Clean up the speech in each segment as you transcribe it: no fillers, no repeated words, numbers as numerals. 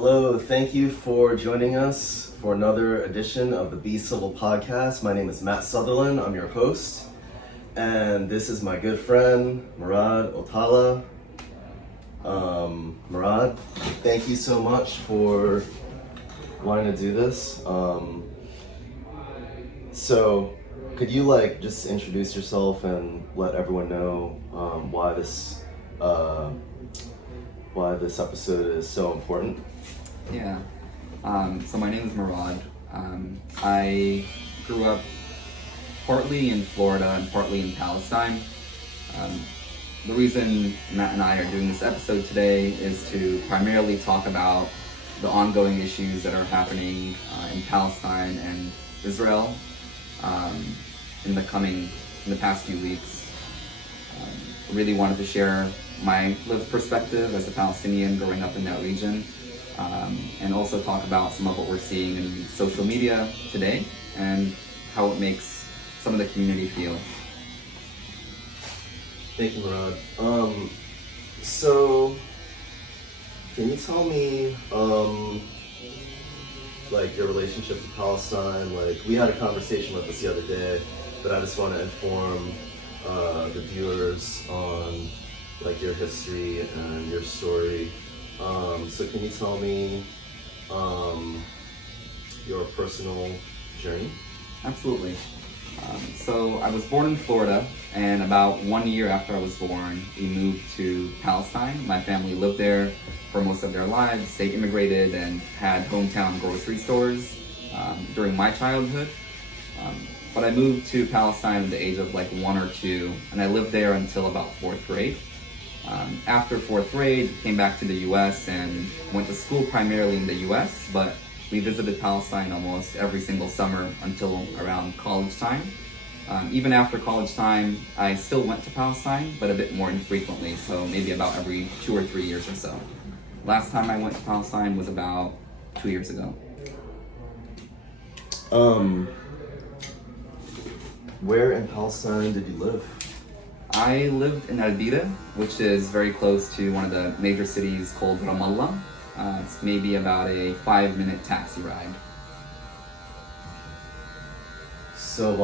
Hello, thank you for joining us for another edition of the Be Civil podcast. My name is Matt Sutherland, I'm your host, and this is my good friend, Murad Ottallah. Murad, thank you so much for wanting to do this. So, could you just introduce yourself and let everyone know why this episode is so important? Yeah. So my name is Murad. I grew up partly in Florida and partly in Palestine. The reason Matt and I are doing this episode today is to primarily talk about the ongoing issues that are happening in Palestine and Israel in the past few weeks. I really wanted to share my lived perspective as a Palestinian growing up in that region. And also talk about some of what we're seeing in social media today and how it makes some of the community feel. Thank you, Murad. So, can you tell me, your relationship to Palestine? We had a conversation with this the other day, but I just want to inform the viewers on, your history and your story. So can you tell me your personal journey? Absolutely. So I was born in Florida, and about 1 year after I was born, we moved to Palestine. My family lived there for most of their lives. They immigrated and had hometown grocery stores during my childhood. But I moved to Palestine at the age of 1 or 2, and I lived there until about 4th grade. After 4th grade, came back to the U.S. and went to school primarily in the U.S., but we visited Palestine almost every single summer until around college time. Even after college time, I still went to Palestine, but a bit more infrequently, so maybe about every 2 or 3 years or so. Last time I went to Palestine was about 2 years ago. Where in Palestine did you live? I lived in AZAIZA, which is very close to one of the major cities called Ramallah. It's maybe about a 5-minute taxi ride. So,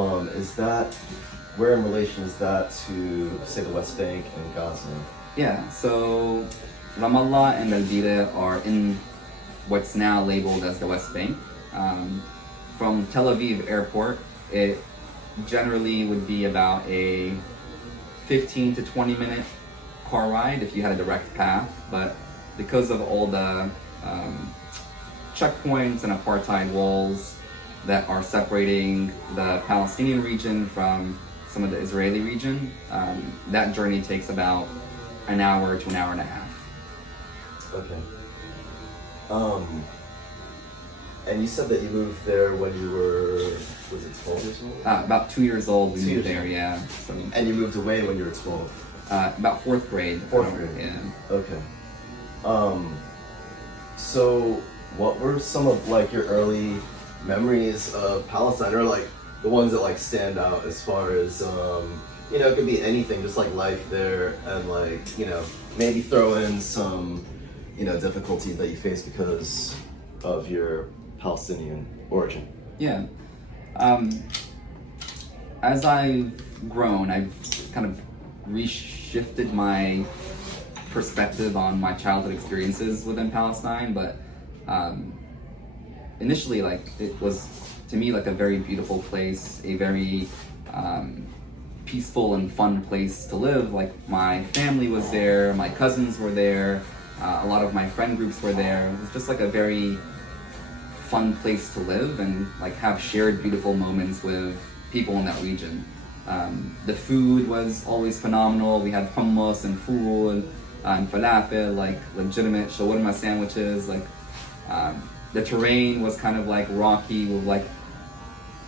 where in relation is that to, say, the West Bank and Gaza? Yeah, so Ramallah and AZAIZA are in what's now labeled as the West Bank. From Tel Aviv airport, it generally would be about a 15 to 20 minute car ride if you had a direct path, but because of all the checkpoints and apartheid walls that are separating the Palestinian region from some of the Israeli region, that journey takes about an hour to an hour and a half. Okay. And you said that you moved there when you were, was it 12 years old? About 2 years old we moved there, yeah. So, and you moved away when you were 12? About 4th grade. 4th grade? Yeah. Okay. So what were some of your early memories of Palestine, or the ones that stand out as far as, it could be anything, just life there, and maybe throw in some, difficulties that you faced because of your Palestinian origin? Yeah. As I've grown, I've kind of reshifted my perspective on my childhood experiences within Palestine, but initially, it was, to me, a very beautiful place, a very peaceful and fun place to live. My family was there, my cousins were there, a lot of my friend groups were there. It was just a very fun place to live and have shared beautiful moments with people in that region. The food was always phenomenal. We had hummus and food and falafel, legitimate shawarma sandwiches. The terrain was kind of rocky with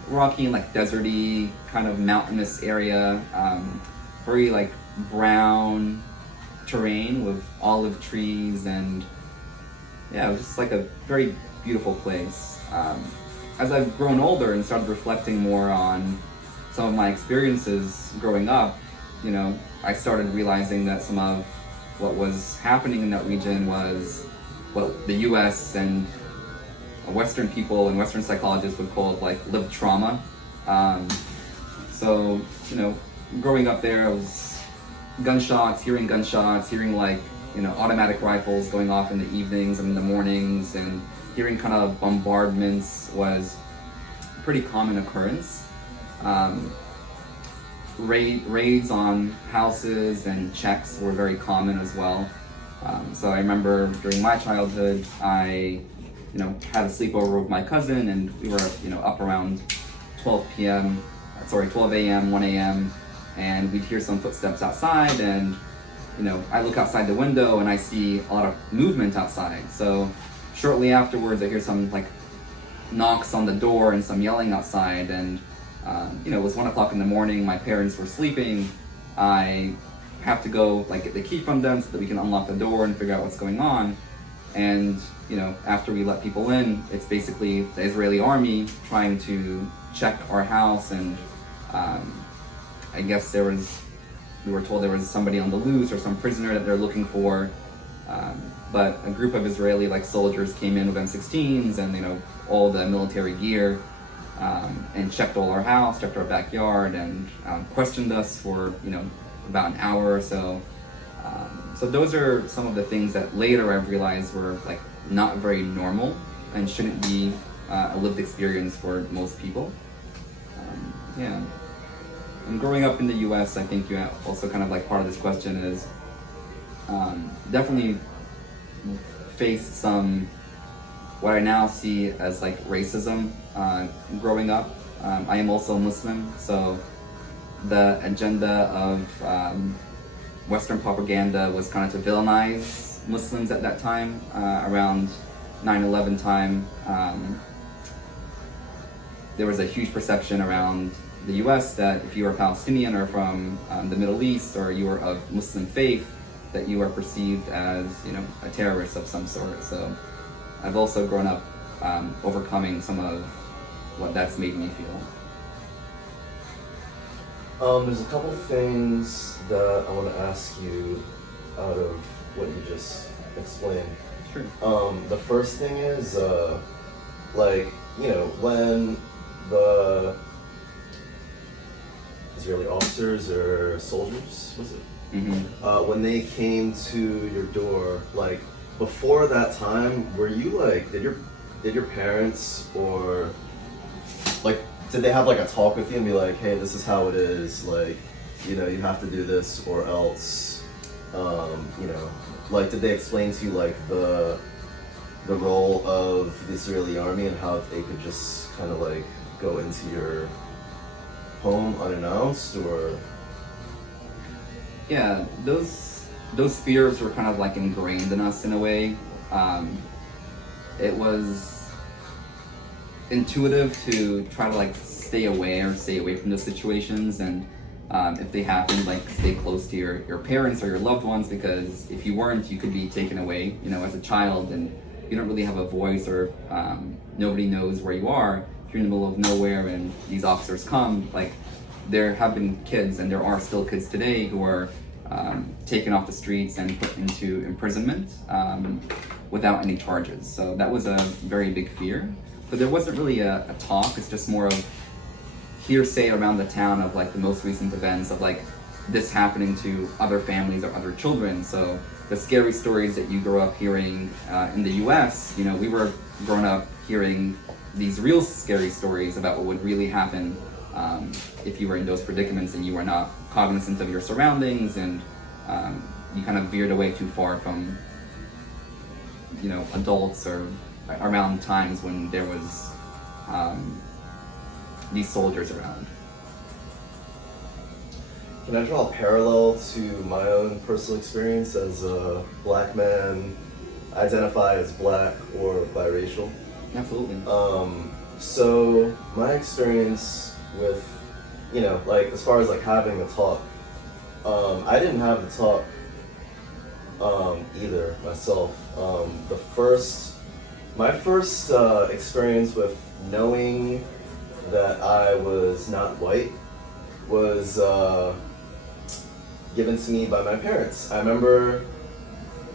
rocky and deserty kind of mountainous area. Very brown terrain with olive trees, and yeah, it was just a very beautiful place. As I've grown older and started reflecting more on some of my experiences growing up, I started realizing that some of what was happening in that region was what the U.S. and Western people and Western psychologists would call it like lived trauma. So, you know, growing up there, I was gunshots, hearing like, you know, automatic rifles going off in the evenings and in the mornings, and hearing kind of bombardments was a pretty common occurrence. Raids on houses and checks were very common as well. So I remember during my childhood, I, you know, had a sleepover with my cousin, and we were, you know, up around 12 a.m., 1 a.m., and we'd hear some footsteps outside, and, you know, I look outside the window and I see a lot of movement outside. So shortly afterwards, I hear some like knocks on the door and some yelling outside, and you know, it was 1 o'clock in the morning. My parents were sleeping. I have to go like get the key from them so that we can unlock the door and figure out what's going on. And, you know, after we let people in, it's basically the Israeli army trying to check our house, and I guess we were told there was somebody on the loose or some prisoner that they're looking for. But a group of Israeli like soldiers came in with M16s and, you know, all the military gear, and checked all our house, checked our backyard, and questioned us for, you know, about an hour or so. So those are some of the things that later I've realized were like not very normal and shouldn't be a lived experience for most people. Yeah. And growing up in the U.S., I think you also kind of like part of this question is definitely faced some what I now see as like racism growing up. I am also Muslim, so the agenda of Western propaganda was kind of to villainize Muslims at that time, around 9/11 time. There was a huge perception around the U.S. that if you were Palestinian or from the Middle East, or you were of Muslim faith, that you are perceived as, you know, a terrorist of some sort. So I've also grown up overcoming some of what that's made me feel. There's a couple things that I want to ask you out of what you just explained. Sure. The first thing is, like, you know, when the Israeli officers or soldiers, was it? Mm-hmm. When they came to your door, like, before that time, were you like, did your parents or like, did they have like a talk with you and be like, hey, this is how it is, like, you know, you have to do this or else, you know, like, did they explain to you like the role of the Israeli army and how they could just kind of like go into your home unannounced? Or Yeah, those fears were kind of like ingrained in us in a way. It was intuitive to try to like stay away from those situations, and if they happened, like stay close to your parents or your loved ones, because if you weren't, you could be taken away, you know, as a child, and you don't really have a voice, or nobody knows where you are. If you're in the middle of nowhere and these officers come, like, there have been kids, and there are still kids today, who are taken off the streets and put into imprisonment without any charges. So that was a very big fear. But there wasn't really a talk. It's just more of hearsay around the town of like the most recent events of like this happening to other families or other children. So the scary stories that you grow up hearing in the US, you know, we were grown up hearing these real scary stories about what would really happen if you were in those predicaments and you were not cognizant of your surroundings, and you kind of veered away too far from, you know, adults, or around times when there was these soldiers around. can I draw a parallel to my own personal experience as a black man, identify as black or biracial? Absolutely. So my experience with, you know, like as far as like having the talk, I didn't have the talk either myself. My first experience with knowing that I was not white was given to me by my parents. I remember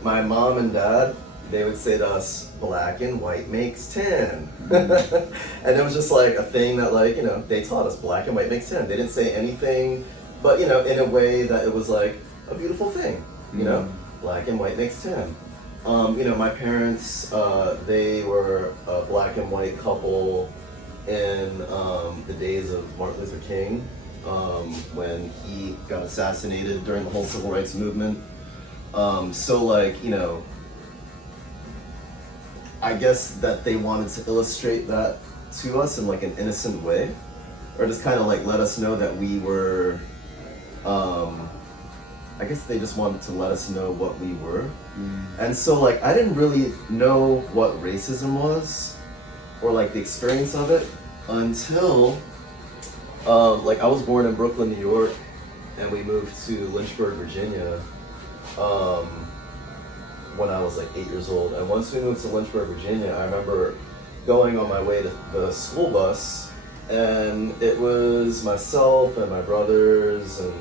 my mom and dad, they would say to us, black and white makes tan. And it was just like a thing that, like, you know, they taught us black and white makes tan. They didn't say anything, but, you know, in a way that it was like a beautiful thing, you know, black and white makes tan. You know, my parents, they were a black and white couple in the days of Martin Luther King, when he got assassinated during the whole civil rights movement. So, like, you know, I guess that they wanted to illustrate that to us in like an innocent way, or just kind of like let us know that we were, I guess they just wanted to let us know what we were. And so, like, I didn't really know what racism was, or like the experience of it, until like I was born in Brooklyn, New York, and we moved to Lynchburg, Virginia, when I was like 8 years old. And once we moved to Lynchburg, Virginia, I remember going on my way to the school bus, and it was myself and my brothers and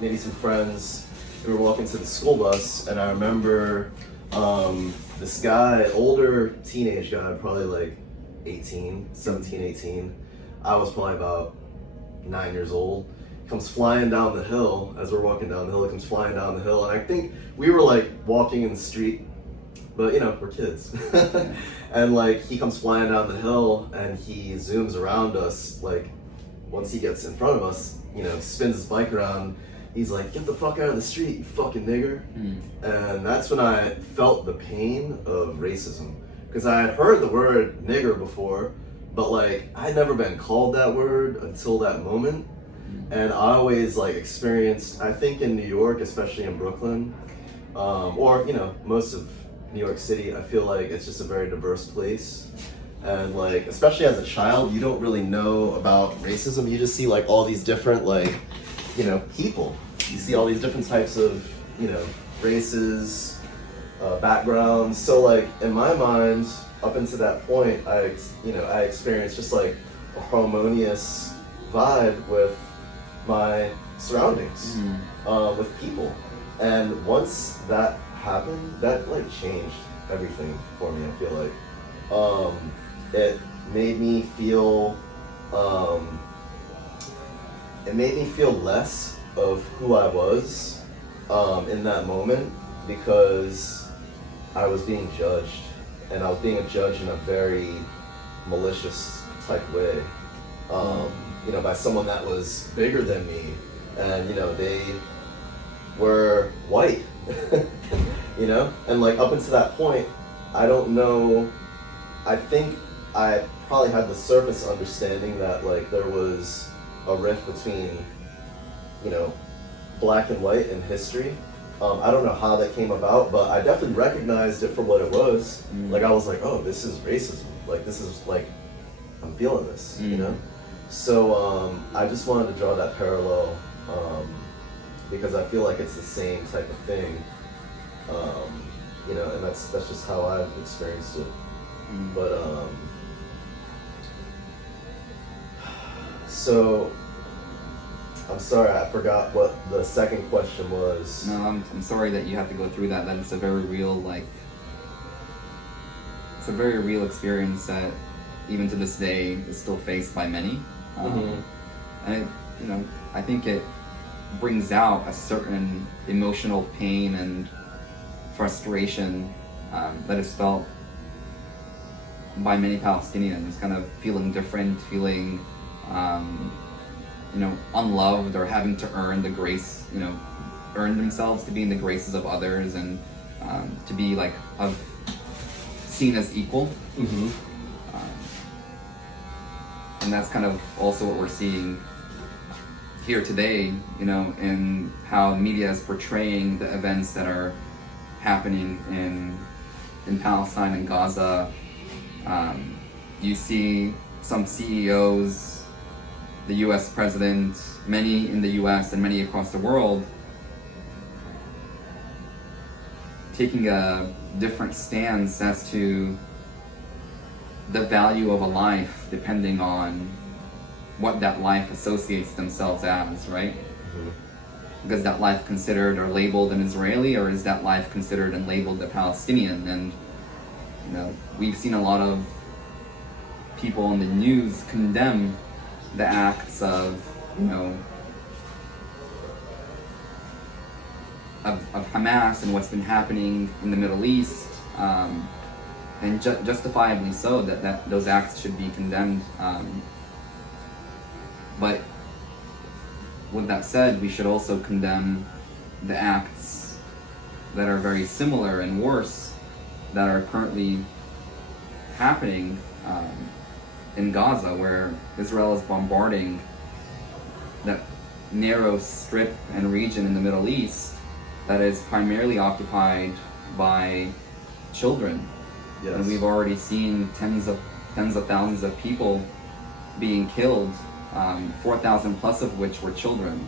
maybe some friends. We were walking to the school bus, and I remember this guy, older teenage guy, probably like 17, 18. I was probably about 9 years old. Comes flying down the hill. As we're walking down the hill, it comes flying down the hill, and I think we were like walking in the street, but you know, we're kids. And like he comes flying down the hill, and he zooms around us. Like once he gets in front of us, you know, spins his bike around. He's like, "Get the fuck out of the street, you fucking nigger." And that's when I felt the pain of racism, because I had heard the word nigger before, but like I'd never been called that word until that moment. And I always like experienced, I think in New York, especially in Brooklyn, or you know, most of New York City, I feel like it's just a very diverse place. And like, especially as a child, you don't really know about racism. You just see like all these different like, you know, people. You see all these different types of, you know, races, backgrounds. So like in my mind, up until that point, I experienced just like a harmonious vibe with my surroundings, with people. And once that happened, that like changed everything for me. I feel like it made me feel less of who I was in that moment, because I was being judged, and I was being judged in a very malicious type way. You know, by someone that was bigger than me, and you know, they were white. You know, and like up until that point, I don't know, I think I probably had the surface understanding that like there was a rift between, you know, black and white in history. I don't know how that came about, but I definitely recognized it for what it was. Like I was like, oh, this is racism. Like this is like, I'm feeling this, you know? So I just wanted to draw that parallel, because I feel like it's the same type of thing, you know, and that's just how I've experienced it. But so I'm sorry, I forgot what the second question was. No, I'm sorry that you have to go through that. That is a very real, like, it's a very real experience that even to this day is still faced by many. And it, you know, I think it brings out a certain emotional pain and frustration that is felt by many Palestinians, kind of feeling different, feeling you know, unloved, or having to earn the grace, you know, earn themselves to be in the graces of others, and to be like seen as equal. And that's kind of also what we're seeing here today, you know, in how media is portraying the events that are happening in Palestine and Gaza. You see some CEOs, the US president, many in the US and many across the world, taking a different stance as to the value of a life depending on what that life associates themselves as, right? Is that life considered or labeled an Israeli, or is that life considered and labeled a Palestinian? And we've seen a lot of people on the news condemn the acts of of Hamas and what's been happening in the Middle East, and justifiably so, that those acts should be condemned. But with that said, we should also condemn the acts that are very similar and worse that are currently happening in Gaza, where Israel is bombarding that narrow strip and region in the Middle East that is primarily occupied by children. Yes. And we've already seen tens of thousands of people being killed, 4,000 plus of which were children.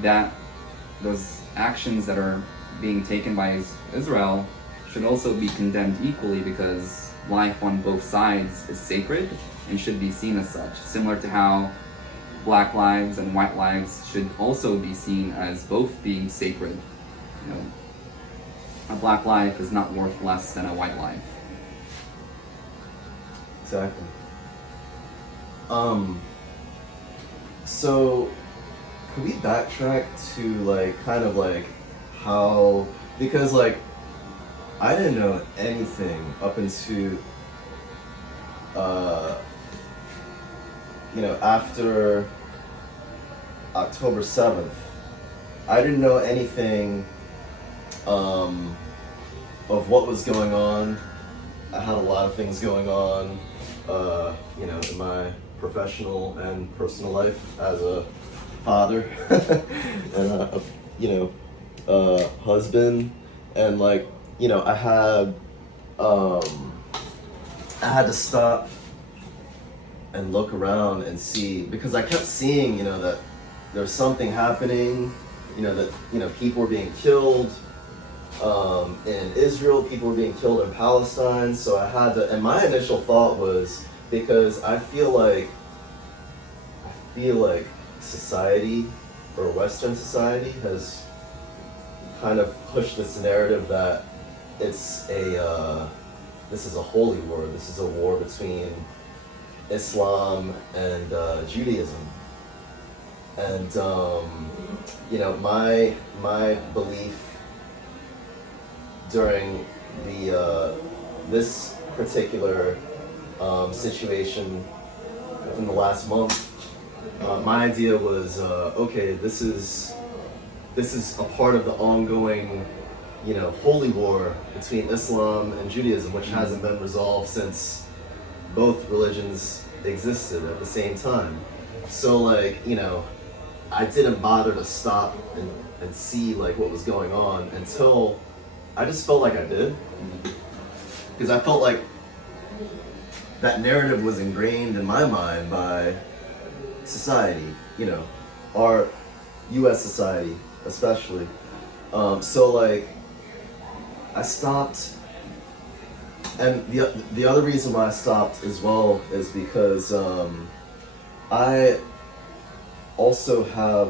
That those actions that are being taken by Israel should also be condemned equally, because life on both sides is sacred and should be seen as such, similar to how black lives and white lives should also be seen as both being sacred. A black life is not worth less than a white life. Exactly. So could we backtrack to kind of how, because I didn't know anything up into after October 7th. I didn't know anything of what was going on. I had a lot of things going on, in my professional and personal life as a father and a husband, and I had to stop and look around and see, because I kept seeing that there's something happening, that people were being killed in Israel, people were being killed in Palestine. So I had to, and my initial thought was, because I feel like society, or Western society, has kind of pushed this narrative that this is a holy war. This is a war between Islam and Judaism. And my belief during this particular situation in the last month, my idea was, okay, this is a part of the ongoing, holy war between Islam and Judaism, which hasn't been resolved since both religions existed at the same time. So I didn't bother to stop and see what was going on until I just felt like I did, because I felt like that narrative was ingrained in my mind by society, our U.S. society especially. So I stopped, and the other reason why I stopped as well is because I also have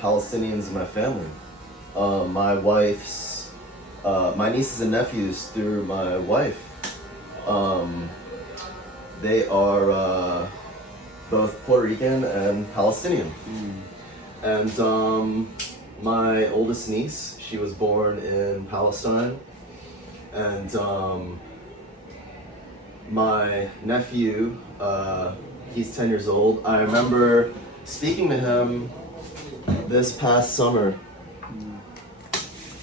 Palestinians in my family. My wife's, my nieces and nephews through my wife, they are both Puerto Rican and Palestinian. And my oldest niece, she was born in Palestine, and my nephew, he's 10 years old. I remember speaking to him this past summer,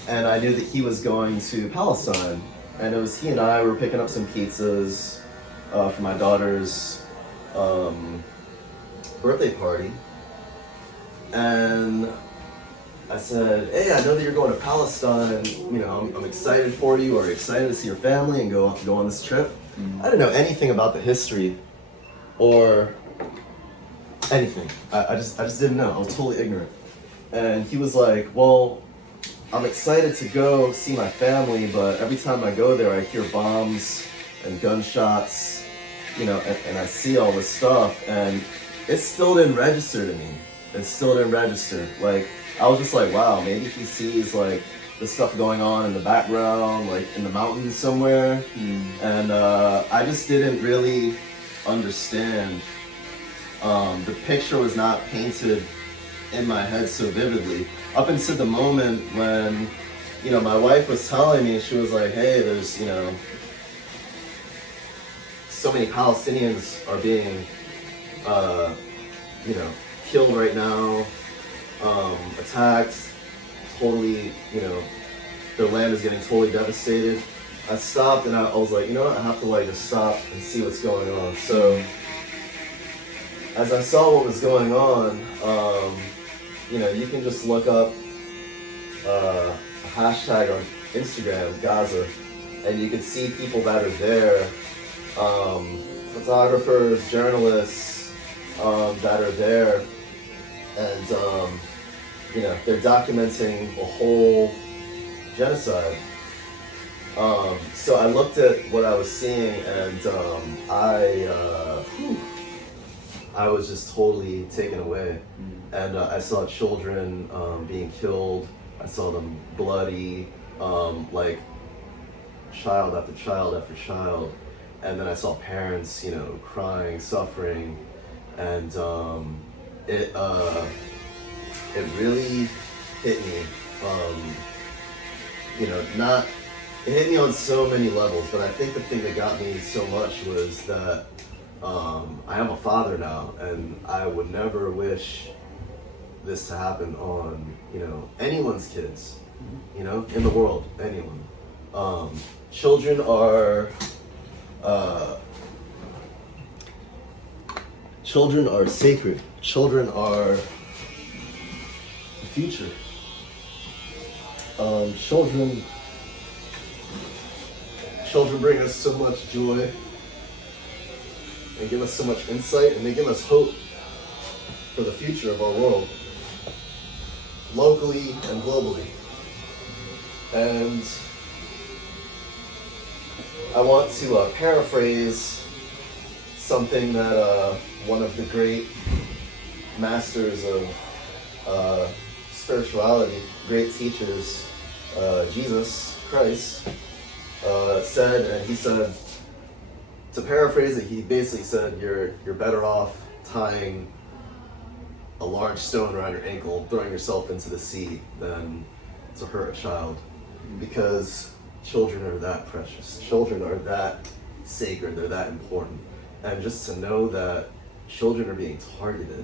and I knew that he was going to Palestine, and it was he and I were picking up some pizzas for my daughter's birthday party. And I said, hey, I know that you're going to Palestine, and I'm excited for you, or excited to see your family and go on this trip. I didn't know anything about the history or anything. I just didn't know. I was totally ignorant. And he was like, well, I'm excited to go see my family, but every time I go there, I hear bombs and gunshots, and I see all this stuff, and it still didn't register to me. it still didn't register. Like, I was just like, wow, maybe he sees like the stuff going on in the background, like in the mountains somewhere. And I just didn't really understand. The picture was not painted in my head so vividly. Up until the moment when, you know, my wife was telling me, she was like, hey, there's, you know, so many Palestinians are being, you know, killed right now, attacked, totally, you know, their land is getting totally devastated. I stopped and I was like, you know what, I have to like just stop and see what's going on. So as I saw what was going on, you know, you can just look up a hashtag on Instagram, Gaza, and you can see people that are there, photographers, journalists that are there, and you know, they're documenting a whole genocide. So I looked at what I was seeing, and I was just totally taken away. And I saw children being killed. I saw them bloody, like child after child after child. And then I saw parents, you know, crying, suffering, and it really hit me. You know, it hit me on so many levels, but I think the thing that got me so much was that I am a father now, and I would never wish this to happen on, you know, anyone's kids, you know, in the world, anyone. Children are sacred. Children are the future. Children bring us so much joy. They give us so much insight, and they give us hope for the future of our world, locally and globally. And I want to paraphrase something that one of the great masters of spirituality, great teachers, Jesus Christ, said, and he said, to paraphrase it, he basically said, you're better off tying a large stone around your ankle, throwing yourself into the sea, than to hurt a child. Because children are that precious. Children are that sacred. They're that important. And just to know that children are being targeted,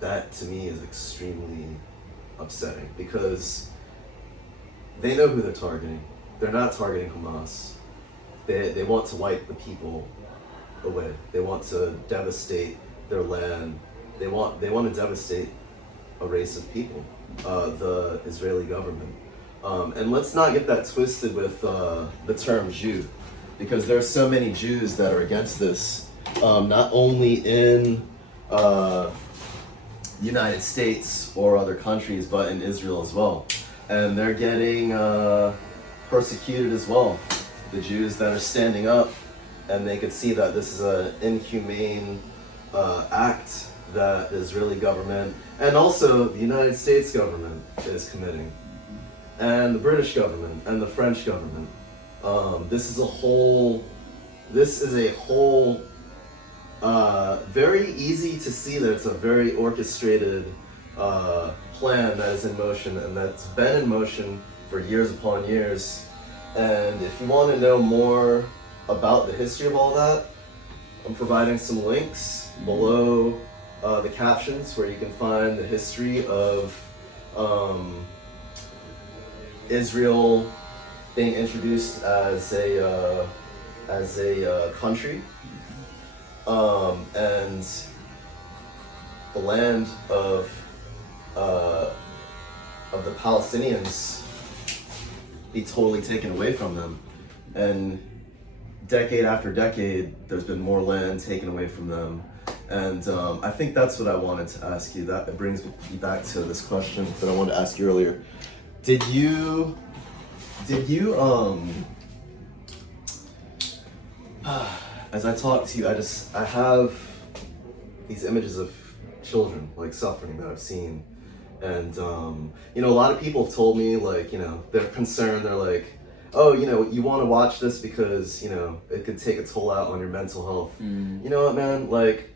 that to me is extremely upsetting, because they know who they're targeting. They're not targeting Hamas. They want to wipe the people away. They want to devastate their land. They want to devastate a race of people, the Israeli government. And let's not get that twisted with the term Jew, because there are so many Jews that are against this, not only in the United States or other countries, but in Israel as well. And they're getting persecuted as well. The Jews that are standing up, and they could see that this is an inhumane act that the Israeli government and also the United States government is committing, and the British government and the French government. This is a whole very easy to see that it's a very orchestrated plan that is in motion, and that's been in motion for years upon years. And if you want to know more about the history of all that, I'm providing some links below the captions where you can find the history of Israel being introduced as a country, and the land of the Palestinians be totally taken away from them. And decade after decade, there's been more land taken away from them. And I think that's what I wanted to ask you. That it brings me back to this question that I wanted to ask you earlier. Did you as I talk to you, I have these images of children, like suffering that I've seen. And you know, a lot of people have told me, like, you know, they're concerned. They're like, oh, you know, you want to watch this because, you know, it could take a toll out on your mental health. You know what, man? Like,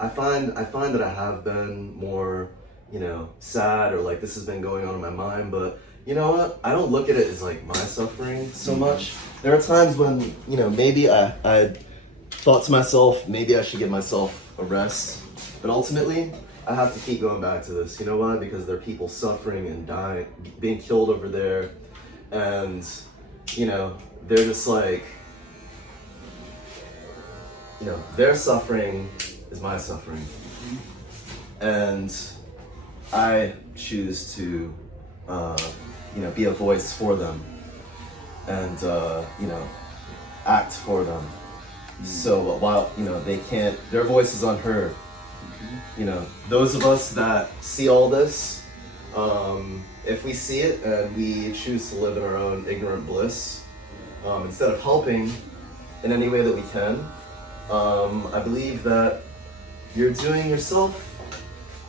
I find that I have been more, you know, sad, or like this has been going on in my mind. But you know what? I don't look at it as like my suffering so much. There are times when, you know, maybe I thought to myself, maybe I should give myself a rest. But ultimately, I have to keep going back to this. You know why? Because there are people suffering and dying, being killed over there. And, you know, they're just like, you know, their suffering is my suffering. And I choose to, you know, be a voice for them and, you know, act for them. So while, you know, they can't, their voice is unheard. You know, those of us that see all this, if we see it and we choose to live in our own ignorant bliss, instead of helping in any way that we can, I believe that you're doing yourself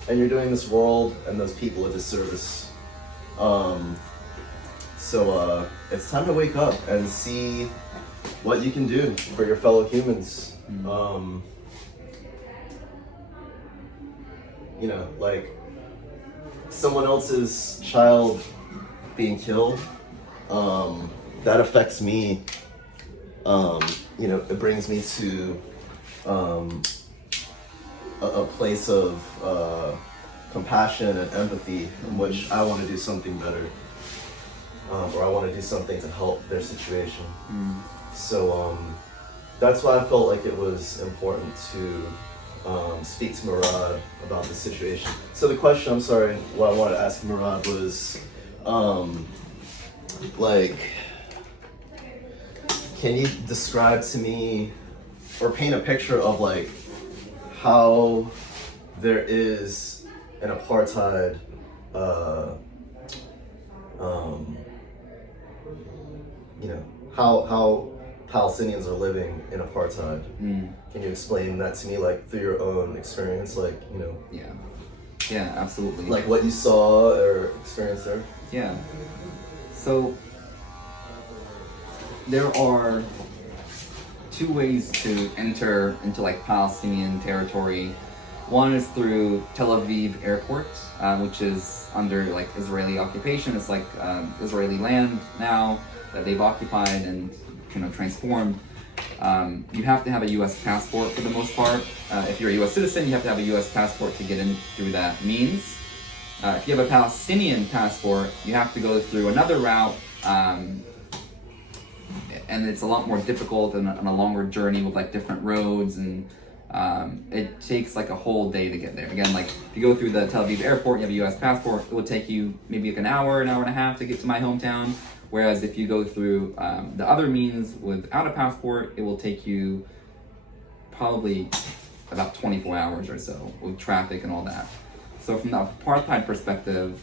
and you're doing this world and those people a disservice. So it's time to wake up and see what you can do for your fellow humans. You know, like someone else's child being killed, that affects me. You know, it brings me to a place of compassion and empathy in which I want to do something better, or I want to do something to help their situation. So that's why I felt like it was important to speak to Murad about the situation. So the question, I'm sorry, what I wanted to ask Murad was, like, can you describe to me or paint a picture of like how there is an apartheid, you know, how Palestinians are living in apartheid. Can you explain that to me, like through your own experience, like, you know? Yeah, absolutely. Like what you saw or experienced there? Yeah. So there are two ways to enter into like Palestinian territory. One is through Tel Aviv airport, which is under like Israeli occupation. It's like Israeli land now that they've occupied and kind of transformed. You have to have a U.S. passport for the most part. If you're a U.S. citizen, you have to have a U.S. passport to get in through that means. If you have a Palestinian passport, you have to go through another route, and it's a lot more difficult and a longer journey with like different roads, and it takes like a whole day to get there. Again, like if you go through the Tel Aviv airport, you have a U.S. passport, it will take you maybe like an hour and a half to get to my hometown. Whereas if you go through the other means without a passport, it will take you probably about 24 hours or so with traffic and all that. So from the apartheid perspective,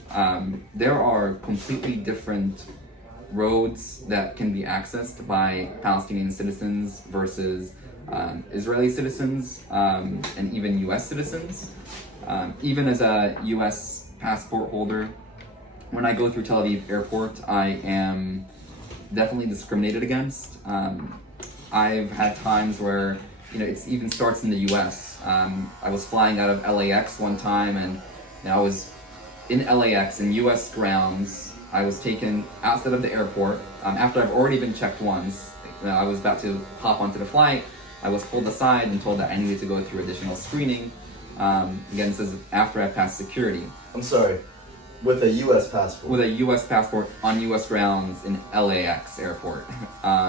there are completely different roads that can be accessed by Palestinian citizens versus Israeli citizens, and even US citizens. Even as a US passport holder, when I go through Tel Aviv airport, I am definitely discriminated against. I've had times where, you know, it even starts in the US. I was flying out of LAX one time, and you know, I was in LAX in US grounds. I was taken outside of the airport after I've already been checked once. You know, I was about to hop onto the flight. I was pulled aside and told that I needed to go through additional screening. Again, this is after I passed security. I'm sorry, with a U.S. passport? With a U.S. passport on U.S. grounds in LAX airport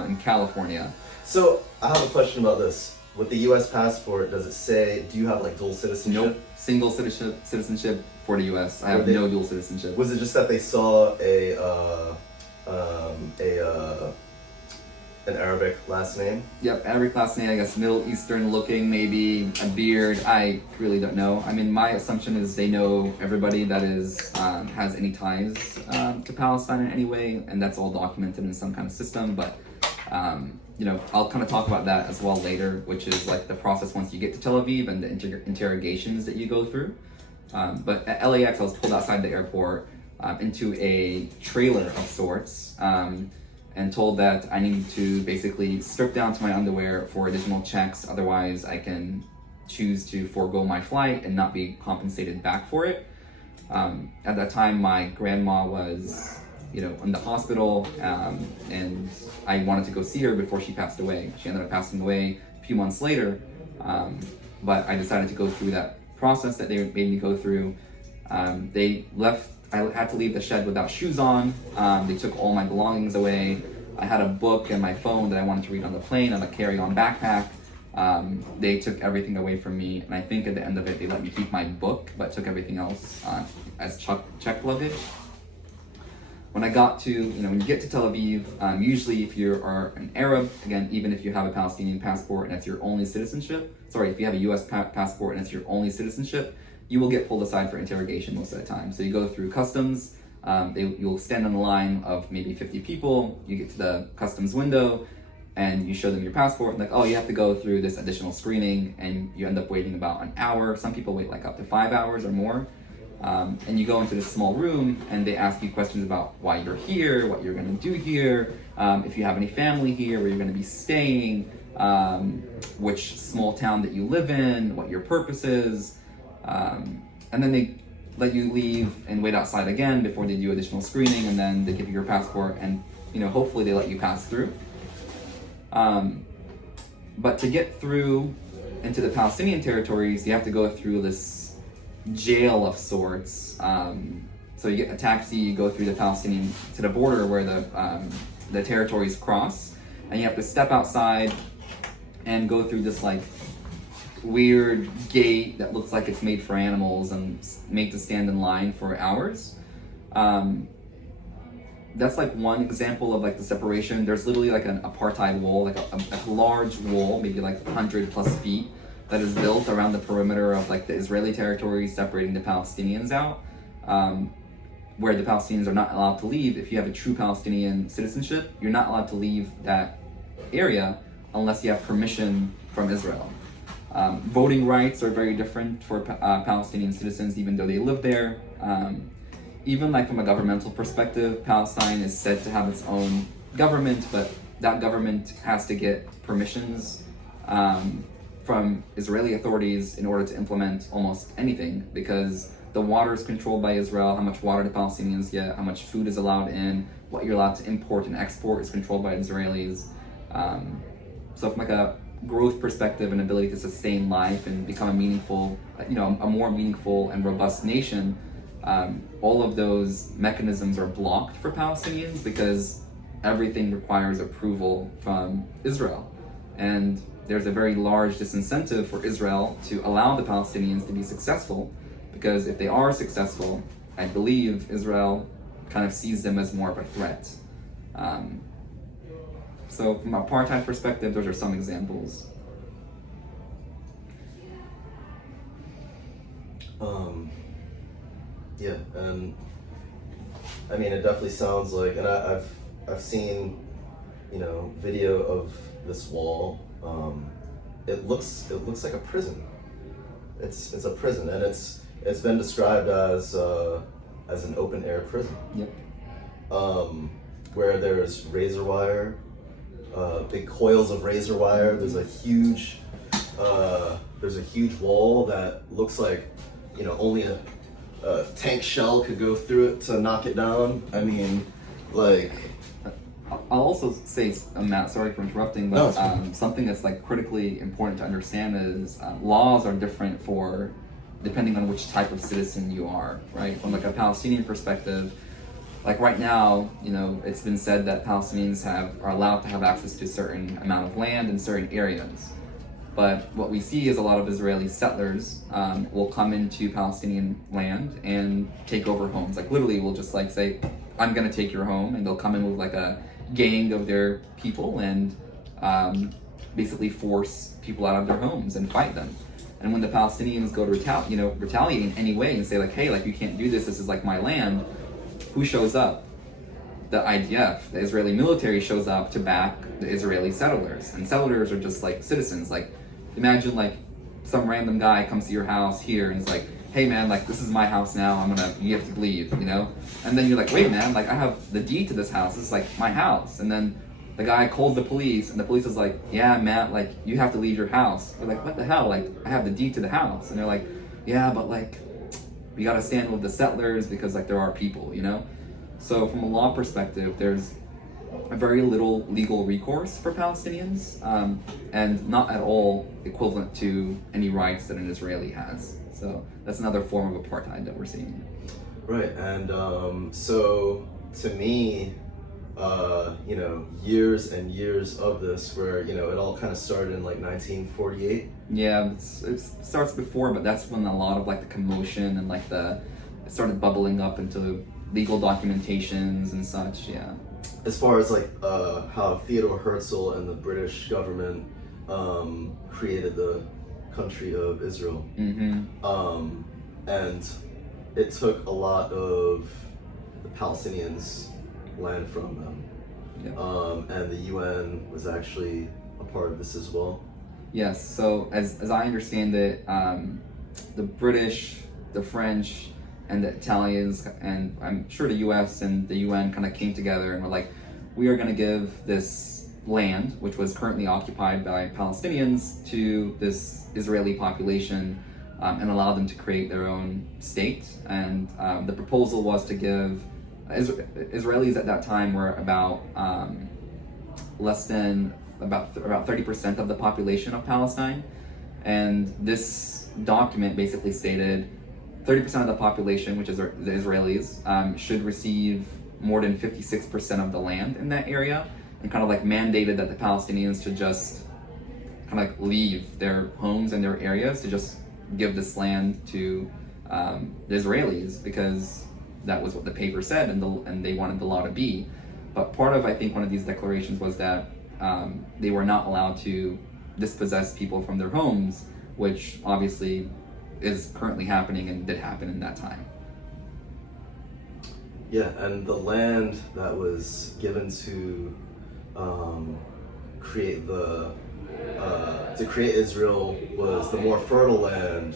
in California. So I have a question about this. With the U.S. passport, does it say, do you have like dual citizenship? Nope, single citizenship for the U.S. I have no dual citizenship. Was it just that they saw an Arabic last name? Yep, Arabic last name, I guess Middle Eastern looking, maybe a beard, I really don't know. I mean, my assumption is they know everybody that is has any ties to Palestine in any way, and that's all documented in some kind of system, but I'll kind of talk about that as well later, which is like the process once you get to Tel Aviv and the interrogations that you go through. But at LAX, I was pulled outside the airport into a trailer of sorts, and told that I needed to basically strip down to my underwear for additional checks. Otherwise, I can choose to forego my flight and not be compensated back for it. At that time, my grandma was, in the hospital, and I wanted to go see her before she passed away. She ended up passing away a few months later, but I decided to go through that process that they made me go through. They left. I had to leave the shed without shoes on. They took all my belongings away. I had a book and my phone that I wanted to read on the plane on a carry-on backpack. They took everything away from me, and I think at the end of it, they let me keep my book, but took everything else as checked luggage. When I got to, when you get to Tel Aviv, usually if you are an Arab, again, even if you have a Palestinian passport and it's your only citizenship, if you have a US passport and it's your only citizenship, you will get pulled aside for interrogation most of the time. So you go through customs, you'll stand on a line of maybe 50 people, you get to the customs window, and you show them your passport, and you have to go through this additional screening, and you end up waiting about an hour. Some people wait up to 5 hours or more. And you go into this small room, and they ask you questions about why you're here, what you're going to do here, if you have any family here, where you're going to be staying, which small town that you live in, what your purpose is, and then they let you leave and wait outside again before they do additional screening, and then they give you your passport, and hopefully they let you pass through. But to get through into the Palestinian territories, you have to go through this jail of sorts. So you get a taxi, you go through to the border where the territories cross, and you have to step outside and go through this weird gate that looks like it's made for animals and made to stand in line for hours. That's one example of the separation. There's literally an apartheid wall, a large wall, maybe 100 plus feet, that is built around the perimeter of the Israeli territory, separating the Palestinians out, where the Palestinians are not allowed to leave. If you have a true Palestinian citizenship, you're not allowed to leave that area unless you have permission from Israel. Voting rights are very different for Palestinian citizens, even though they live there. Even from a governmental perspective, Palestine is said to have its own government, but that government has to get permissions from Israeli authorities in order to implement almost anything, because the water is controlled by Israel. How much water the Palestinians get, how much food is allowed in, what you're allowed to import and export is controlled by Israelis. So from a growth perspective and ability to sustain life and become a more meaningful and robust nation, all of those mechanisms are blocked for Palestinians because everything requires approval from Israel. And there's a very large disincentive for Israel to allow the Palestinians to be successful, because if they are successful, I believe Israel kind of sees them as more of a threat. So from an apartheid perspective, those are some examples. Yeah, and I mean, it definitely sounds like, and I've seen, video of this wall. It looks like a prison. It's a prison, and it's been described as an open air prison. Yep. Where there's razor wire, big coils of razor wire. There's a huge wall that looks like only a tank shell could go through it to knock it down. I mean, I'll also say, Matt, sorry for interrupting, but something that's critically important to understand is laws are different depending on which type of citizen you are, right? From a Palestinian perspective, right now, it's been said that Palestinians are allowed to have access to a certain amount of land in certain areas. But what we see is a lot of Israeli settlers will come into Palestinian land and take over homes. Literally will just say, I'm gonna take your home, and they'll come in with a gang of their people and basically force people out of their homes and fight them. And when the Palestinians go to retaliate in any way and say hey, you can't do this, this is my land, who shows up? the IDF, the Israeli military, shows up to back the Israeli settlers, and settlers are just like citizens. Like, imagine like some random guy comes to your house here and is like, hey man, like this is my house now, you have to leave, you know? And then you're like, wait man, like I have the deed to this house, this is like my house. And then the guy calls the police, and the police is like, yeah Matt, like you have to leave your house. You're like, what the hell, like I have the deed to the house. And they're like, yeah, but like we gotta stand with the settlers because like there are people, you know? So from a law perspective, there's very little legal recourse for Palestinians, and not at all equivalent to any rights that an Israeli has. So that's another form of apartheid that we're seeing. Right, and so to me, you know, years and years of this where, you know, it all kind of started in like 1948. Yeah, it starts before, but that's when a lot of like the commotion and like it started bubbling up into legal documentations and such, yeah. As far as like how Theodore Herzl and the British government created the country of Israel. Mm-hmm. And it took a lot of the Palestinians' land from them. Yeah. And the UN was actually a part of this as well. Yes, so as I understand it, the British, the French, and the Italians, and I'm sure the US and the UN kind of came together and were like, we are going to give this land, which was currently occupied by Palestinians, to this Israeli population, and allow them to create their own state. And the proposal was to give Israelis at that time were about less than about 30% of the population of Palestine, and this document basically stated 30% of the population, which is the Israelis, should receive more than 56% of the land in that area, and kind of like mandated that the Palestinians should just kind of like leave their homes and their areas to just give this land to the Israelis, because that was what the paper said, and they wanted the law to be. But part of, I think, one of these declarations was that they were not allowed to dispossess people from their homes, which obviously is currently happening and did happen in that time. Yeah, and the land that was given to create Israel was the more fertile land.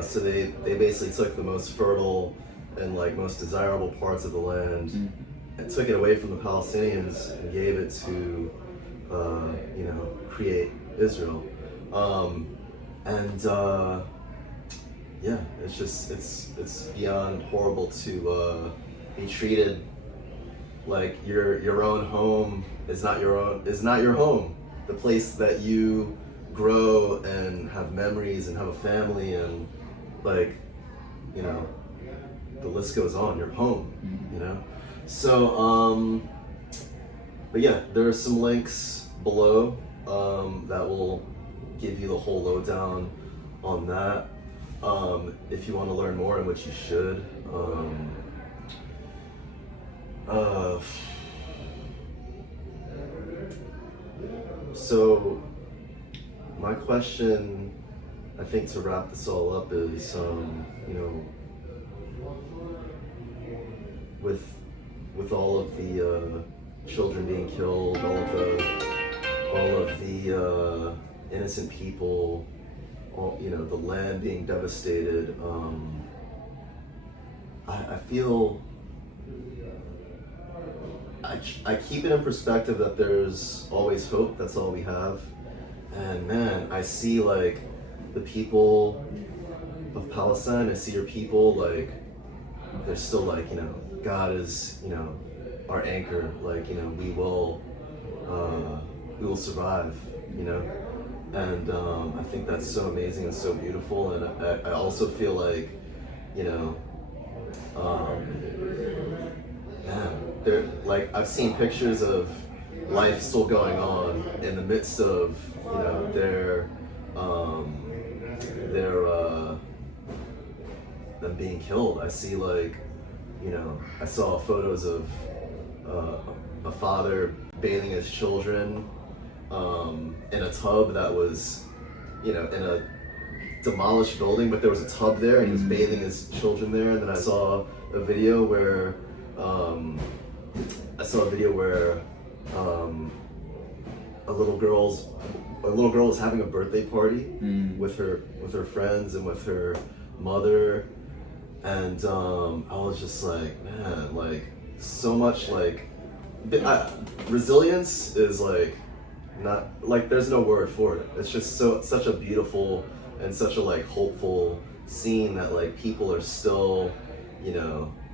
So they basically took the most fertile and like most desirable parts of the land, and took it away from the Palestinians and gave it to you know, create Israel. Yeah, it's just it's beyond horrible to be treated like your own home is not your home. The place that you grow and have memories and have a family and, like, you know, the list goes on. Your home, you know. So but yeah, there are some links below that will give you the whole lowdown on that. If you want to learn more, and which you should. So my question, I think, to wrap this all up is, you know, with all of the children being killed, all of the innocent people, you know, the land being devastated, I feel I keep it in perspective that there's always hope. That's all we have. And man, I see like the people of Palestine, I see your people, like they're still like, you know, God is, you know, our anchor, like, you know, we will survive, you know. And I think that's so amazing and so beautiful. And I also feel like, you know, man, like I've seen pictures of life still going on in the midst of, you know, them being killed. I see, like, you know, I saw photos of a father bathing his children in a tub that was, you know, in a demolished building, but there was a tub there and he was bathing his children there. And then I saw a video where I saw a video where a little girl was having a birthday party with her friends and with her mother, and I was just like, man, like so much like resilience is like not like there's no word for it. It's just such a beautiful and such a like hopeful scene that like people are still,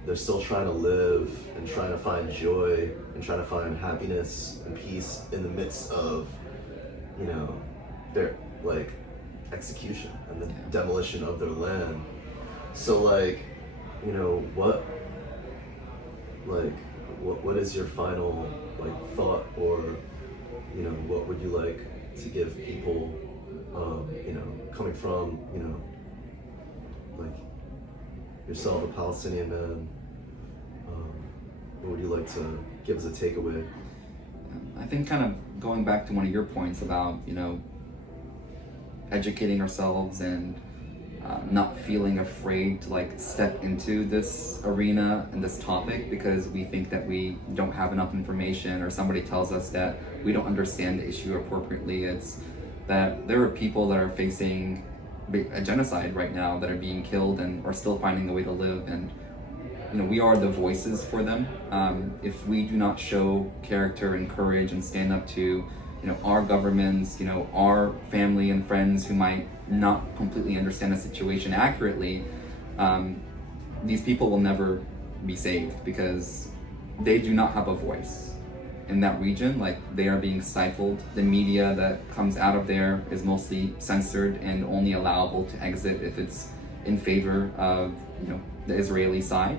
they're still trying to live and trying to find joy and trying to find happiness and peace in the midst of, their like execution and the demolition of their land. So like, what is your final like thought, or what would you like to give people, coming from like yourself, a Palestinian man, what would you like to give as a takeaway? I think kind of going back to one of your points about educating ourselves and not feeling afraid to like step into this arena and this topic because we think that we don't have enough information, or somebody tells us that we don't understand the issue appropriately. It's that there are people that are facing a genocide right now, that are being killed and are still finding a way to live, and we are the voices for them. If we do not show character and courage and stand up to our governments, our family and friends who might not completely understand the situation accurately, these people will never be saved because they do not have a voice in that region. Like, they are being stifled. The media that comes out of there is mostly censored and only allowable to exit if it's in favor of the Israeli side.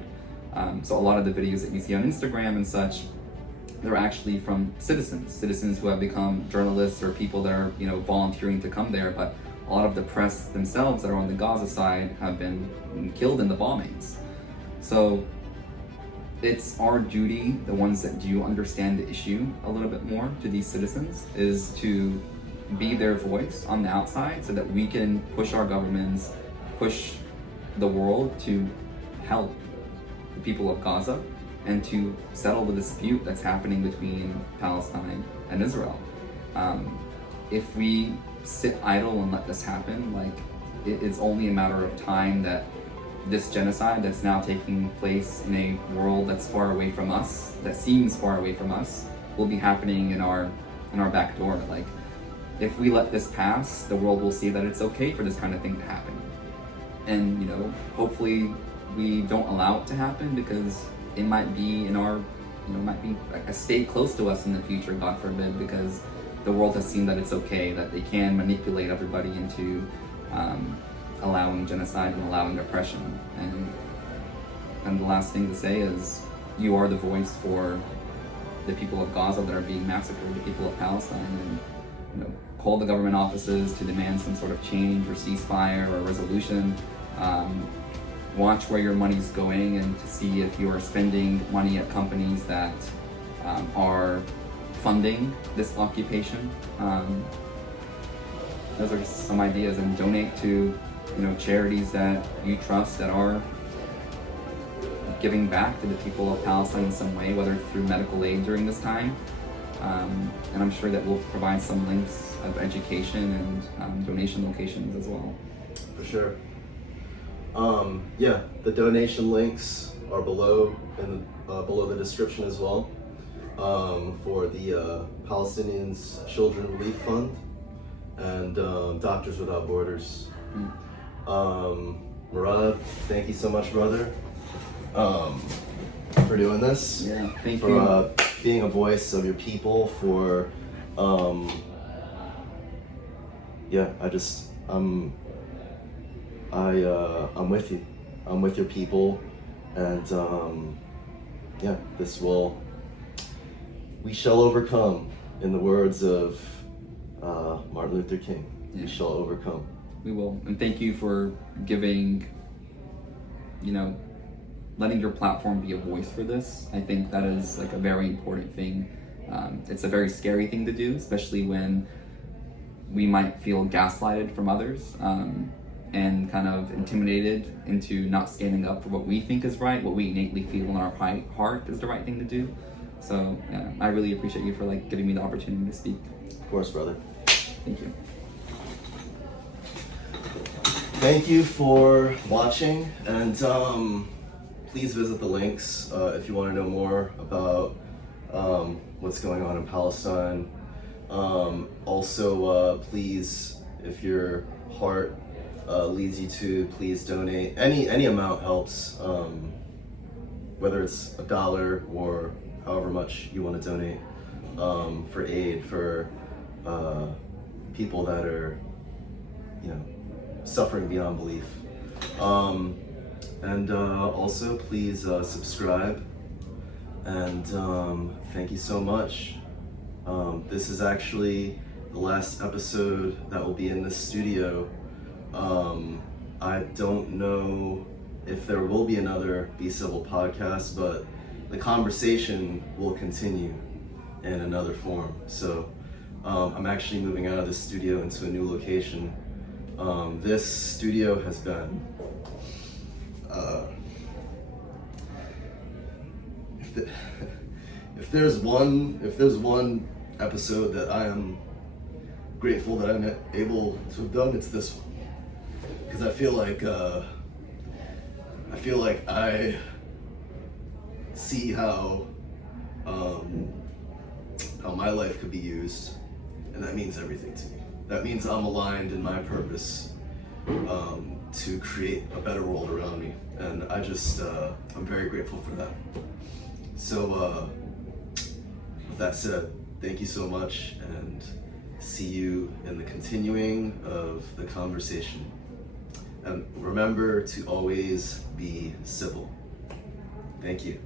So a lot of the videos that you see on Instagram and such, they're actually from citizens who have become journalists or people that are volunteering to come there. But a lot of the press themselves that are on the Gaza side have been killed in the bombings. So it's our duty, the ones that do understand the issue a little bit more, to these citizens, is to be their voice on the outside so that we can push our governments, push the world to help the people of Gaza and to settle the dispute that's happening between Palestine and Israel. If we sit idle and let this happen, like, it's only a matter of time that this genocide that's now taking place in a world that's far away from us, that seems far away from us, will be happening in our back door. Like, if we let this pass, the world will see that it's okay for this kind of thing to happen. And hopefully we don't allow it to happen, because it might be in our, might be a state close to us in the future, God forbid, because the world has seen that it's okay, that they can manipulate everybody into allowing genocide and allowing oppression. And the last thing to say is, you are the voice for the people of Gaza that are being massacred, the people of Palestine, and call the government offices to demand some sort of change or ceasefire or resolution. Watch where your money's going and to see if you are spending money at companies that are funding this occupation. Those are just some ideas, and donate to charities that you trust that are giving back to the people of Palestine in some way, whether through medical aid during this time. And I'm sure that we'll provide some links of education and donation locations as well. For sure. The donation links are below below the description as well, for the Palestinians Children Relief Fund and Doctors Without Borders. Murad, thank you so much, brother, for doing this. Yeah, thank you. For being a voice of your people, for I'm with you. I'm with your people, and we shall overcome. In the words of Martin Luther King, we shall overcome. We will, and thank you for giving, letting your platform be a voice for this. I think that is like a very important thing. It's a very scary thing to do, especially when we might feel gaslighted from others. And kind of intimidated into not standing up for what we think is right, what we innately feel in our heart is the right thing to do. So yeah, I really appreciate you for like giving me the opportunity to speak. Of course, brother. Thank you. Thank you for watching, and please visit the links if you want to know more about what's going on in Palestine. Also, please, if your heart leads you to, please donate. Any amount helps, whether it's $1 or however much you want to donate for aid for people that are, suffering beyond belief. And also, please subscribe. And thank you so much. This is actually the last episode that will be in this studio. I don't know if there will be another Be Civil podcast, but the conversation will continue in another form. So I'm actually moving out of the studio into a new location. This studio has been if there's one episode that I am grateful that I'm able to have done, it's this one, because I feel like I see how my life could be used, and that means everything to me. That means I'm aligned in my purpose to create a better world around me, and I'm very grateful for that. So with that said, thank you so much, and see you in the continuing of the conversation. And remember to always be civil. Thank you.